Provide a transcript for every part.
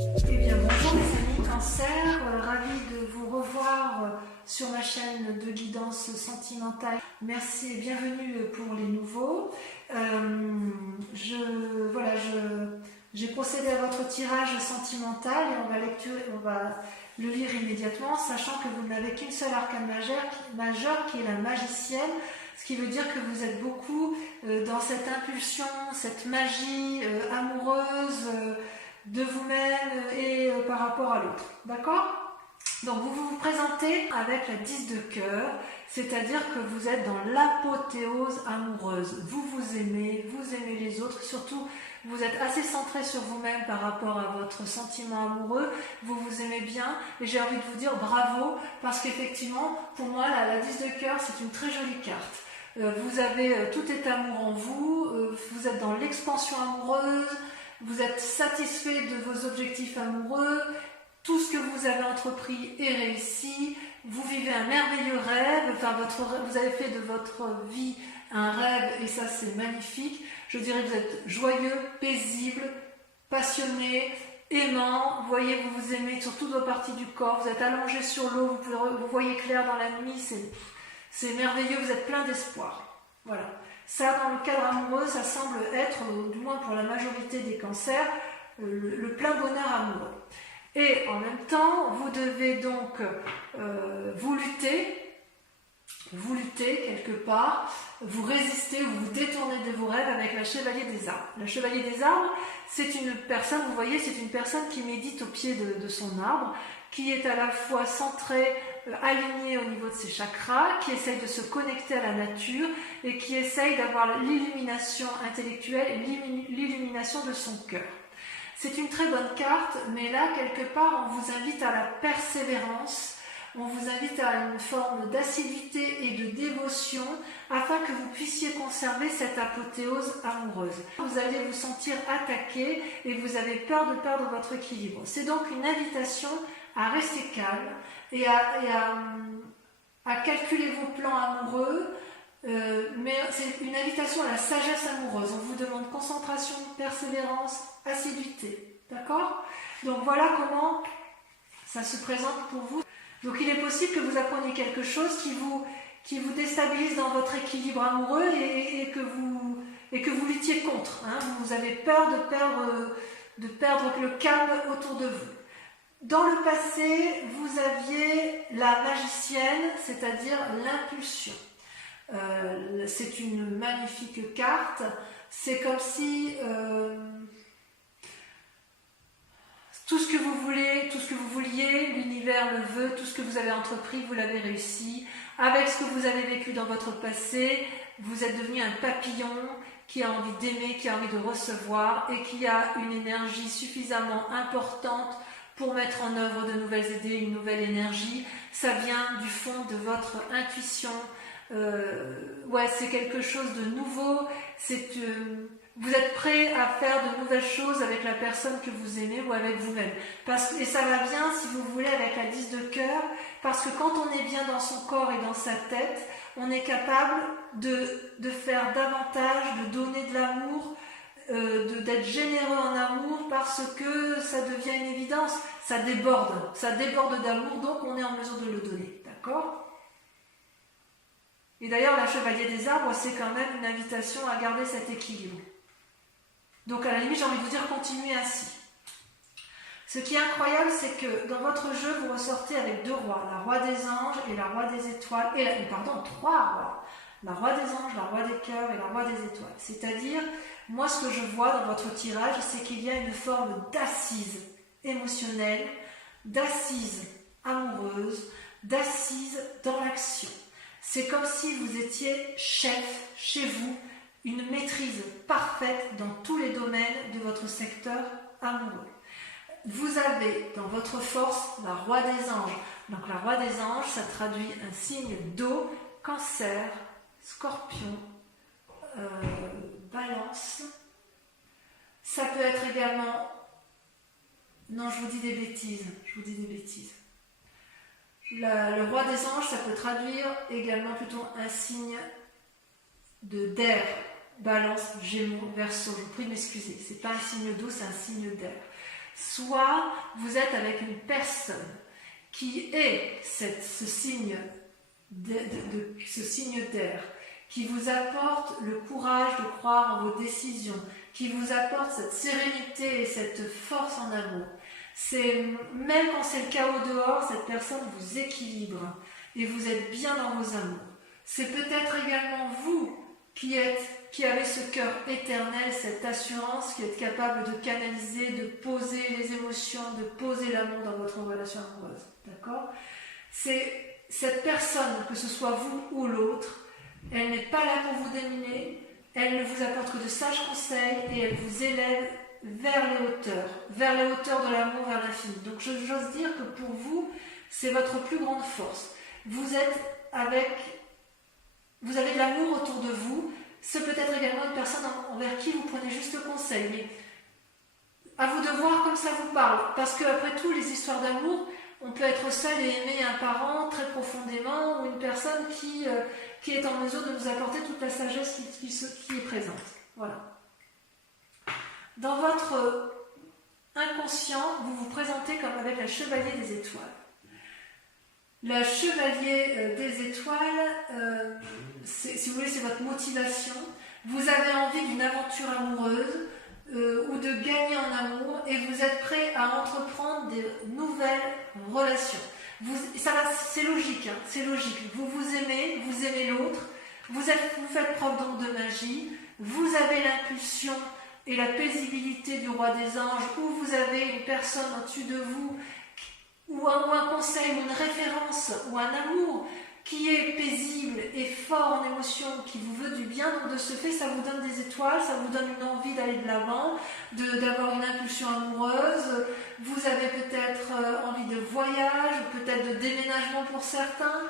Eh bien, bonjour mes amis Cancer, ravi de vous revoir sur ma chaîne de guidance sentimentale. Merci et bienvenue pour les nouveaux. J'ai procédé à votre tirage sentimental et on va le lire immédiatement, sachant que vous n'avez qu'une seule arcane majeure qui est la magicienne, ce qui veut dire que vous êtes beaucoup dans cette impulsion, cette magie amoureuse de vous-même et par rapport à l'autre. D'accord ? Donc vous vous présentez avec la 10 de cœur, c'est-à-dire que vous êtes dans l'apothéose amoureuse. Vous aimez les autres, surtout vous êtes assez centré sur vous-même par rapport à votre sentiment amoureux, vous vous aimez bien et j'ai envie de vous dire bravo parce qu'effectivement pour moi la 10 de cœur c'est une très jolie carte. Vous avez tout est amour en vous, vous êtes dans l'expansion amoureuse, vous êtes satisfait de vos objectifs amoureux, tout ce que vous avez entrepris est réussi, vous vivez un merveilleux rêve, vous avez fait de votre vie un rêve et ça c'est magnifique. Je dirais que vous êtes joyeux, paisible, passionné, aimant, vous voyez, vous vous aimez sur toutes vos parties du corps, vous êtes allongé sur l'eau, vous voyez clair dans la nuit, c'est merveilleux, vous êtes plein d'espoir. Voilà. Ça, dans le cadre amoureux, ça semble être, du moins pour la majorité des cancers, le plein bonheur amoureux. Et en même temps, vous devez donc vous lutter quelque part, vous résister ou vous détourner de vos rêves avec la chevalier des arbres. La chevalier des arbres, c'est une personne, vous voyez, c'est une personne qui médite au pied de son arbre, qui est à la fois centrée, alignée au niveau de ses chakras, qui essaye de se connecter à la nature et qui essaye d'avoir l'illumination intellectuelle et l'illumination de son cœur. C'est une très bonne carte, mais là, quelque part, on vous invite à la persévérance, on vous invite à une forme d'assiduité et de dévotion afin que vous puissiez conserver cette apothéose amoureuse. Vous allez vous sentir attaqué et vous avez peur de perdre votre équilibre. C'est donc une invitation à rester calme et à calculer vos plans amoureux, mais c'est une invitation à la sagesse amoureuse. On vous demande concentration, persévérance, assiduité. D'accord ? Donc voilà comment ça se présente pour vous. Donc il est possible que vous appreniez quelque chose qui vous déstabilise dans votre équilibre amoureux et que vous luttiez contre. Hein. Vous avez peur de perdre le calme autour de vous. Dans le passé, vous aviez la magicienne, c'est-à-dire l'impulsion. C'est une magnifique carte. C'est comme si tout ce que vous voulez, tout ce que vous vouliez, l'univers le veut, tout ce que vous avez entrepris, vous l'avez réussi. Avec ce que vous avez vécu dans votre passé, vous êtes devenu un papillon qui a envie d'aimer, qui a envie de recevoir et qui a une énergie suffisamment importante pour mettre en œuvre de nouvelles idées, une nouvelle énergie. Ça vient du fond de votre intuition. C'est quelque chose de nouveau. Vous êtes prêt à faire de nouvelles choses avec la personne que vous aimez ou avec vous-même. Et ça va bien, si vous voulez, avec la 10 de cœur, parce que quand on est bien dans son corps et dans sa tête, on est capable de faire davantage, de donner de l'amour, d'être généreux en amour, parce que ça devient une évidence, ça déborde d'amour, donc on est en mesure de le donner. D'accord ? Et d'ailleurs, la chevalier des arbres, c'est quand même une invitation à garder cet équilibre. Donc à la limite, j'ai envie de vous dire, continuez ainsi. Ce qui est incroyable, c'est que dans votre jeu, vous ressortez avec deux rois, la roi des anges et la roi des étoiles, trois rois. La roi des anges, la roi des cœurs et la roi des étoiles. C'est-à-dire, moi ce que je vois dans votre tirage, c'est qu'il y a une forme d'assise émotionnelle, d'assise amoureuse, d'assise dans l'action. C'est comme si vous étiez chef chez vous, une maîtrise parfaite dans tous les domaines de votre secteur amoureux. Vous avez dans votre force la roi des anges. Donc la roi des anges, ça traduit un signe d'eau, cancer, scorpion, balance. Ça peut être également... Non, je vous dis des bêtises. Le roi des anges, ça peut traduire également plutôt un signe d'air. Balance, Gémeaux, Verseau. Je vous prie de m'excuser. C'est pas un signe d'eau, c'est un signe d'air. soit vous êtes avec une personne qui est ce signe d'air, qui vous apporte le courage de croire en vos décisions, qui vous apporte cette sérénité et cette force en amour. Même quand c'est le chaos dehors, cette personne vous équilibre et vous êtes bien dans vos amours. C'est peut-être également vous qui avez ce cœur éternel, cette assurance, qui êtes capable de canaliser, de poser les émotions, de poser l'amour dans votre relation amoureuse. D'accord ? C'est cette personne, que ce soit vous ou l'autre, elle n'est pas là pour vous dominer, elle ne vous apporte que de sages conseils et elle vous élève vers les hauteurs de l'amour, vers l'infini. Donc j'ose dire que pour vous, c'est votre plus grande force. Vous avez de l'amour autour de vous. C'est peut-être également une personne envers qui vous prenez juste conseil, mais à vous de voir comme ça vous parle. Parce qu'après tout, les histoires d'amour, on peut être seul et aimer un parent très profondément ou une personne qui est en mesure de nous apporter toute la sagesse qui est présente. Voilà. Dans votre inconscient, vous vous présentez comme avec la chevalier des étoiles. La chevalier des étoiles, si vous voulez, c'est votre motivation. Vous avez envie d'une aventure amoureuse ou de gagner en amour et vous êtes prêt à entreprendre des nouvelles relations. C'est logique, hein, c'est logique. Vous aimez l'autre, vous faites preuve donc de magie, vous avez l'impulsion et la paisibilité du roi des anges, ou vous avez une personne au-dessus de vous, ou un conseil, ou une référence, ou un amour qui est paisible et fort en émotion, qui vous veut du bien. Donc de ce fait, ça vous donne des étoiles, ça vous donne une envie d'aller de l'avant, d'avoir une impulsion amoureuse. Vous avez peut-être envie de voyage, peut-être de déménagement pour certains.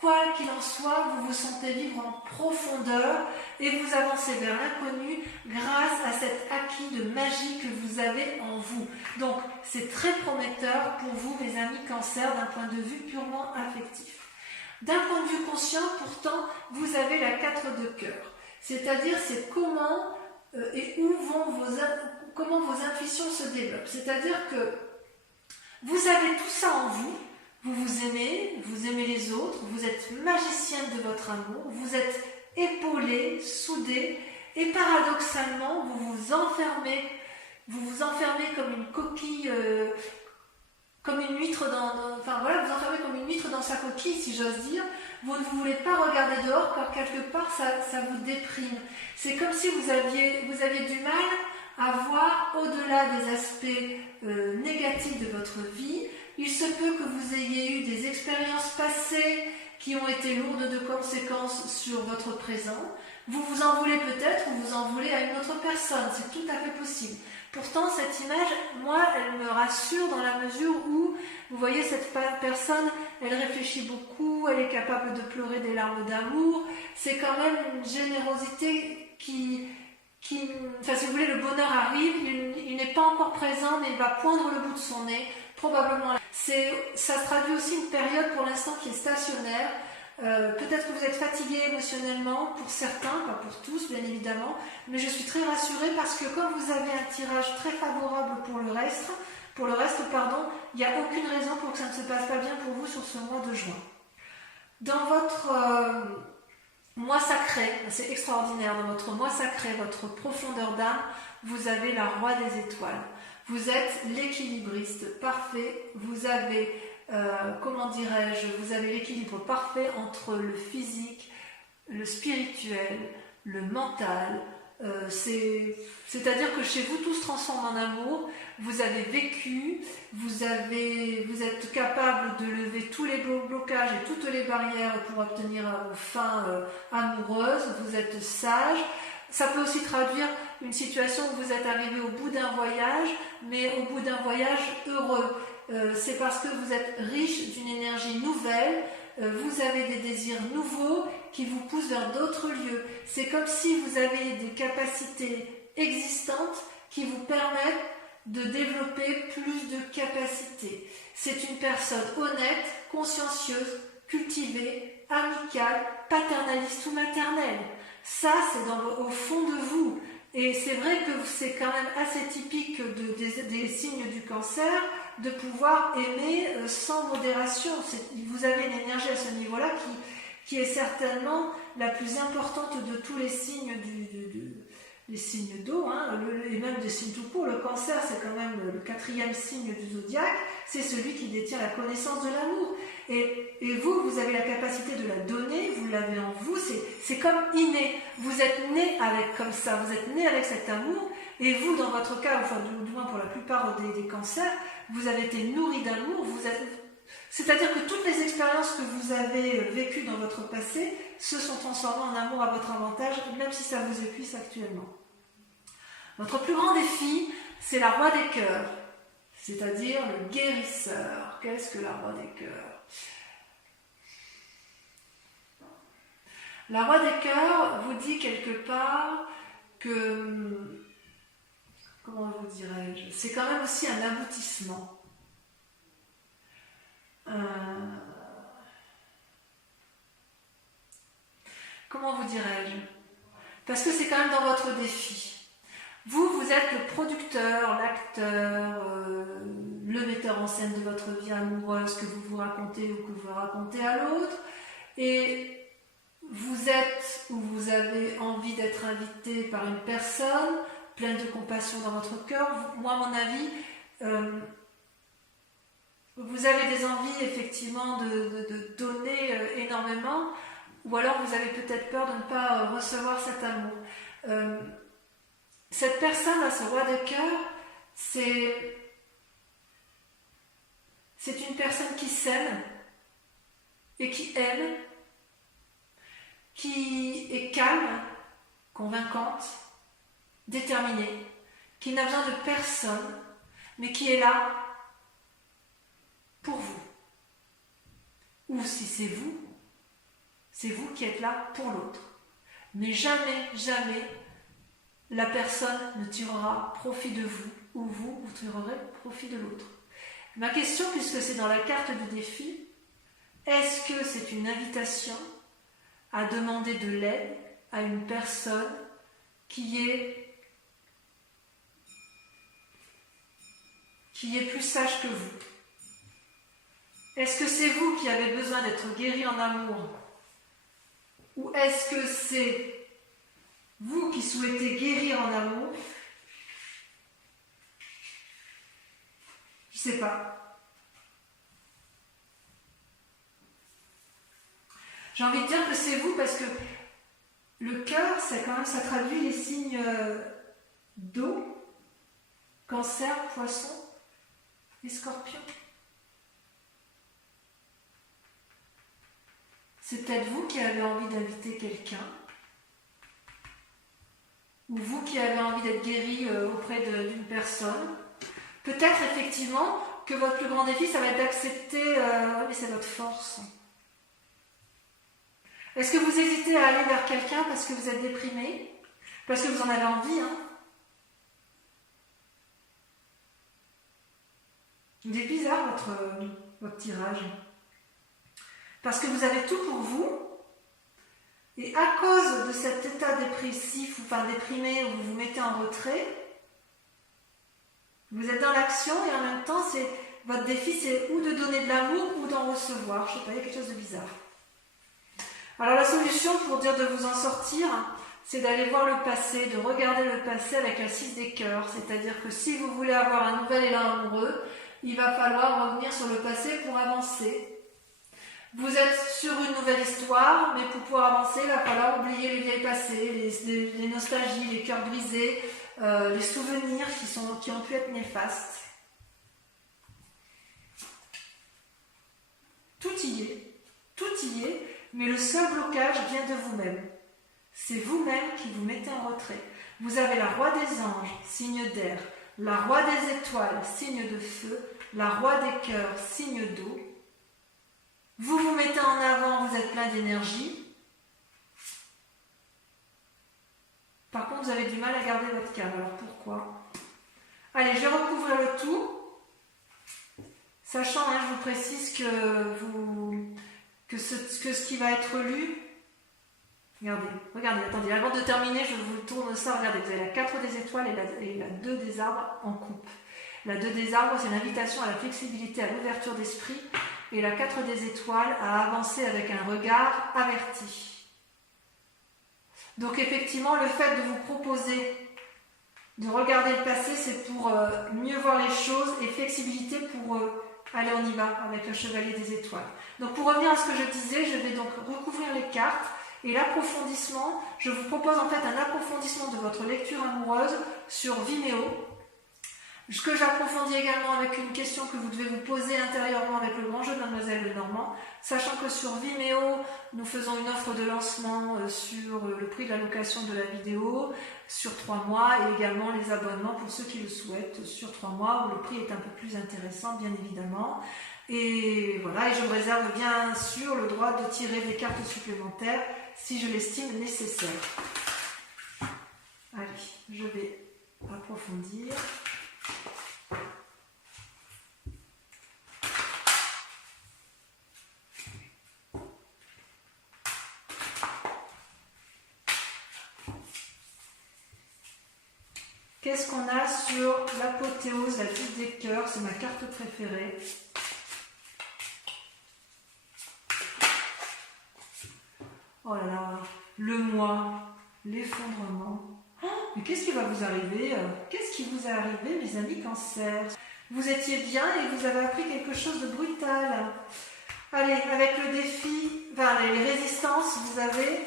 Quoi qu'il en soit, vous vous sentez vivre en profondeur et vous avancez vers l'inconnu grâce à cet acquis de magie que vous avez en vous. Donc, c'est très prometteur pour vous, mes amis Cancer, d'un point de vue purement affectif. D'un point de vue conscient, pourtant, vous avez la 4 de cœur. C'est-à-dire, c'est comment et où comment vos intuitions se développent. C'est-à-dire que vous avez tout ça en vous. Vous aimez les autres, vous êtes magicienne de votre amour, vous êtes épaulé, soudé, et paradoxalement, vous vous enfermez comme une coquille, comme une huître vous enfermez comme une huître dans sa coquille, si j'ose dire. Vous ne voulez pas regarder dehors, car quelque part, ça vous déprime. C'est comme si vous aviez du mal à voir au-delà des aspects négatifs de votre vie. Il se peut que vous ayez eu des expériences passées qui ont été lourdes de conséquences sur votre présent. Vous vous en voulez peut-être ou vous en voulez à une autre personne, c'est tout à fait possible. Pourtant, cette image, moi, elle me rassure dans la mesure où, vous voyez, cette personne, elle réfléchit beaucoup, elle est capable de pleurer des larmes d'amour. C'est quand même une générosité si vous voulez, le bonheur arrive, il n'est pas encore présent, mais il va poindre le bout de son nez, probablement. Ça traduit aussi une période pour l'instant qui est stationnaire. Peut-être que vous êtes fatigué émotionnellement, pour certains, pas pour tous bien évidemment, mais je suis très rassurée parce que comme vous avez un tirage très favorable pour le reste, il n'y a aucune raison pour que ça ne se passe pas bien pour vous sur ce mois de juin. Dans votre mois sacré, c'est extraordinaire, dans votre mois sacré, votre profondeur d'âme, vous avez la roi des étoiles. Vous êtes l'équilibriste parfait, vous avez, vous avez l'équilibre parfait entre le physique, le spirituel, le mental. C'est-à-dire que chez vous, tout se transforme en amour. Vous avez vécu, vous êtes capable de lever tous les blocages et toutes les barrières pour obtenir vos fins amoureuses. Vous êtes sage. Ça peut aussi traduire une situation où vous êtes arrivé au bout d'un voyage, mais au bout d'un voyage heureux. C'est parce que vous êtes riche d'une énergie nouvelle, vous avez des désirs nouveaux qui vous poussent vers d'autres lieux. C'est comme si vous aviez des capacités existantes qui vous permettent de développer plus de capacités. C'est une personne honnête, consciencieuse, cultivée, amicale, paternaliste ou maternelle. Ça, c'est au fond de vous. Et c'est vrai que c'est quand même assez typique des signes du cancer de pouvoir aimer sans modération. Vous avez une énergie à ce niveau-là qui est certainement la plus importante de tous les signes les signes d'eau, hein, et même des signes tout court. Le cancer, c'est quand même le 4e signe du zodiaque, c'est celui qui détient la connaissance de l'amour. Et vous avez la capacité de la donner, vous l'avez en vous, c'est comme inné. Vous êtes né avec comme ça, vous êtes né avec cet amour, et vous, dans votre cas, enfin du moins pour la plupart des cancers, vous avez été nourri d'amour, c'est-à-dire que toutes les expériences que vous avez vécues dans votre passé se sont transformées en amour à votre avantage, même si ça vous épuise actuellement. Votre plus grand défi, c'est la roi des cœurs, c'est-à-dire le guérisseur. Qu'est-ce que la roi des cœurs? La roi des cœurs vous dit quelque part que, comment vous dirais-je, c'est quand même aussi un aboutissement. Comment vous dirais-je? Parce que c'est quand même dans votre défi. Vous êtes le producteur, l'acteur, le metteur en scène de votre vie amoureuse que vous vous racontez ou que vous racontez à l'autre. Et vous êtes ou vous avez envie d'être invité par une personne pleine de compassion dans votre cœur. Moi, à mon avis, vous avez des envies effectivement de donner énormément, ou alors vous avez peut-être peur de ne pas recevoir cet amour. Cette personne, à ce roi de cœur, c'est une personne qui s'aime et qui aime, qui est calme, convaincante, déterminée, qui n'a besoin de personne, mais qui est là pour vous. Ou si c'est vous qui êtes là pour l'autre. Mais jamais, jamais, la personne ne tirera profit de vous, ou vous tirerez profit de l'autre. Ma question, puisque c'est dans la carte du défi, est-ce que c'est une invitation à demander de l'aide à une personne qui est plus sage que vous? Est-ce que c'est vous qui avez besoin d'être guéri en amour? Ou est-ce que c'est vous qui souhaitez guérir en amour? Je ne sais pas. J'ai envie de dire que c'est vous parce que le cœur, c'est quand même, ça traduit les signes d'eau, cancer, poisson et scorpion. C'est peut-être vous qui avez envie d'inviter quelqu'un, ou vous qui avez envie d'être guéri auprès d'une personne. Peut-être effectivement que votre plus grand défi, ça va être d'accepter, mais c'est votre force. Est-ce que vous hésitez à aller vers quelqu'un parce que vous êtes déprimé? Parce que vous en avez envie, hein? Il est bizarre votre tirage. Parce que vous avez tout pour vous, et à cause de cet état dépressif, ou enfin déprimé, où vous vous mettez en retrait, vous êtes dans l'action, et en même temps, votre défi, c'est ou de donner de l'amour, ou d'en recevoir. Je ne sais pas, il y a quelque chose de bizarre. Alors la solution pour dire de vous en sortir, c'est d'aller voir le passé, de regarder le passé avec un 6 des cœurs. C'est-à-dire que si vous voulez avoir un nouvel élan amoureux, il va falloir revenir sur le passé pour avancer. Vous êtes sur une nouvelle histoire, mais pour pouvoir avancer, il va falloir oublier les vieilles passés, les nostalgies, les cœurs brisés, les souvenirs qui ont pu être néfastes. Tout y est, mais le seul blocage vient de vous-même. C'est vous-même qui vous mettez en retrait. Vous avez la roi des anges, signe d'air, la roi des étoiles, signe de feu, la roi des cœurs, signe d'eau. Vous vous mettez en avant, vous êtes plein d'énergie. Par contre, vous avez du mal à garder votre calme. Alors pourquoi? Allez, je vais recouvrir le tout. Sachant, je vous précise que ce qui va être lu, Regardez, regardez, attendez, avant de terminer, je vous tourne ça. Regardez, vous avez la 4 des étoiles et la 2 des arbres en coupe. La 2 des arbres, c'est l'invitation à la flexibilité, à l'ouverture d'esprit. Et la 4 des étoiles, à avancer avec un regard averti. Donc effectivement, le fait de vous proposer de regarder le passé, c'est pour mieux voir les choses, et flexibilité pour aller on y va avec le chevalier des étoiles. Donc pour revenir à ce que je disais, je vais donc recouvrir les cartes. Et l'approfondissement, je vous propose en fait un approfondissement de votre lecture amoureuse sur Vimeo. Ce que j'approfondis également avec une question que vous devez vous poser intérieurement avec le grand jeu de Mademoiselle Lenormand, sachant que sur Vimeo, nous faisons une offre de lancement sur le prix de la location de la vidéo sur 3 mois et également les abonnements pour ceux qui le souhaitent sur 3 mois où le prix est un peu plus intéressant bien évidemment. Et voilà, et je me réserve bien sûr le droit de tirer des cartes supplémentaires si je l'estime nécessaire. Allez, je vais approfondir. Qu'est-ce qu'on a sur l'apothéose, la 10 des cœurs, c'est ma carte préférée. Oh là là, le moi, l'effondrement. Oh, mais qu'est-ce qui va vous arriver? Qu'est-ce qui vous est arrivé, mes amis Cancer? Vous étiez bien et vous avez appris quelque chose de brutal. Allez, avec le défi, enfin les résistances, vous avez...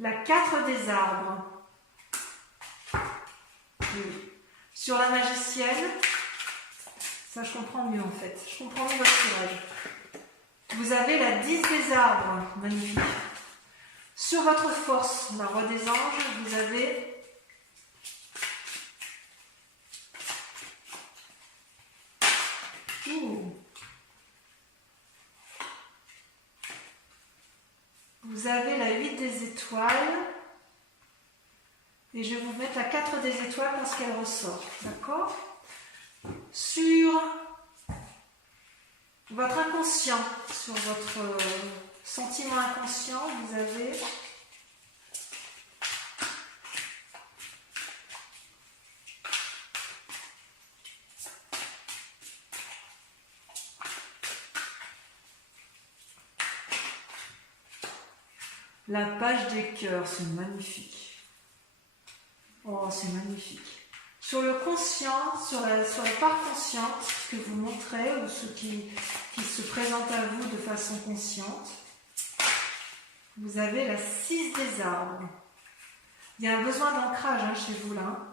La 4 des arbres. Oui. Sur la magicienne, ça je comprends mieux en fait. Je comprends mieux votre tirage. Vous avez la 10 des arbres. Magnifique. Sur votre force, la roi des anges, vous avez vous avez la 8 des étoiles. Et je vais vous mettre la 4 des étoiles parce qu'elle ressort. D'accord? Sur votre inconscient, sur votre sentiment inconscient, vous avez la page des cœurs. C'est magnifique. Oh, c'est magnifique. Sur le conscient, sur la part consciente, ce que vous montrez, ou ce qui se présente à vous de façon consciente, vous avez la 6 des arbres. Il y a un besoin d'ancrage chez vous là.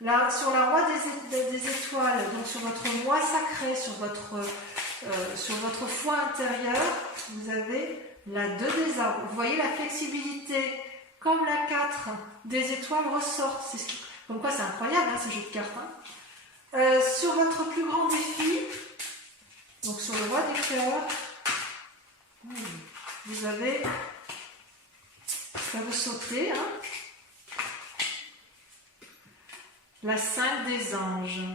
Là, sur la roi des étoiles, donc sur votre moi sacré, sur votre foi intérieure, vous avez la 2 des arbres. Vous voyez la flexibilité. Comme la 4 des étoiles ressort. Comme quoi c'est incroyable ce jeu de cartes. Sur votre plus grand défi, donc sur le roi des cœurs, vous avez, ça vous sautez, la 5 des anges.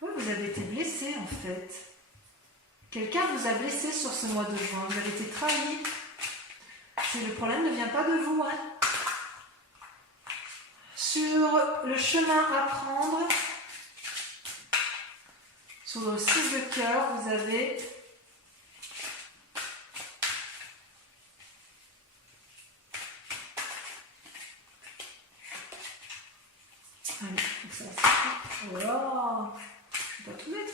Oui, vous avez été blessé en fait. Quelqu'un vous a blessé sur ce mois de juin. Vous avez été trahi. Le problème ne vient pas de vous. Sur le chemin à prendre, sur le 6 de cœur, vous avez allez, ça va. Oh là, je ne vais pas tout mettre.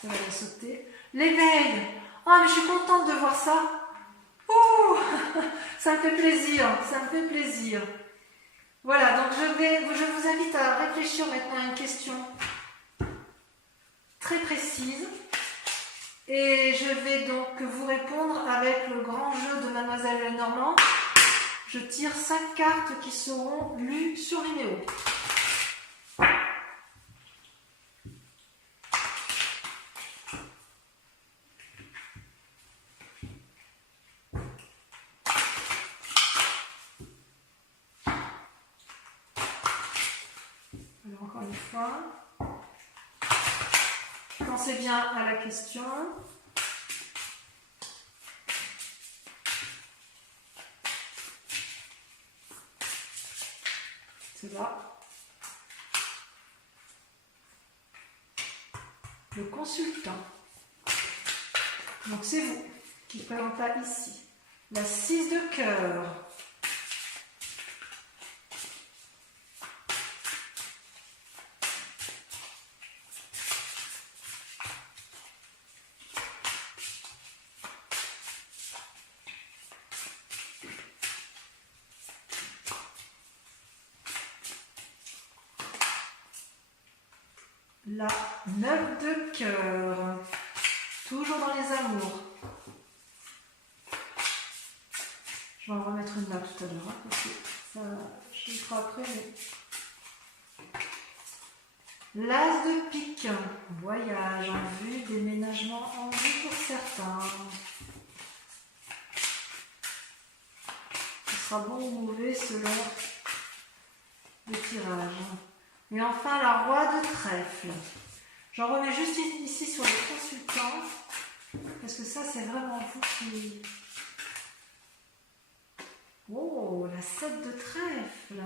Ça va la sauter. L'éveil. Oh, mais je suis contente de voir ça. Ouh, ça me fait plaisir, ça me fait plaisir. Voilà, donc je vous invite à réfléchir maintenant à une question très précise. Et je vais donc vous répondre avec le grand jeu de Mademoiselle Lenormand. Je tire 5 cartes qui seront lues sur Vimeo. fois. Pensez bien à la question. C'est là. Le consultant. Donc c'est vous qui présente là ici. La 6 de cœur. La 9 de cœur. Toujours dans les amours. Je vais en remettre une là tout à l'heure, hein, parce que ça, je le ferai après. Mais... L'as de pique. Voyage en vue, déménagement en vue pour certains. Ce sera bon ou mauvais selon le tirage. Et enfin, la roi de trèfle. J'en remets juste ici sur les consultants, parce que ça, c'est vraiment vous qui... Oh, la 7 de trèfle.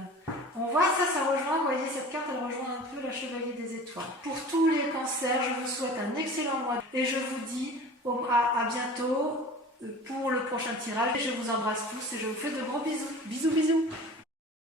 On voit ça, ça rejoint, vous voyez, cette carte, elle rejoint un peu la chevalier des étoiles. Pour tous les cancers, je vous souhaite un excellent mois et je vous dis à bientôt pour le prochain tirage. Je vous embrasse tous et je vous fais de gros bisous. Bisous, bisous.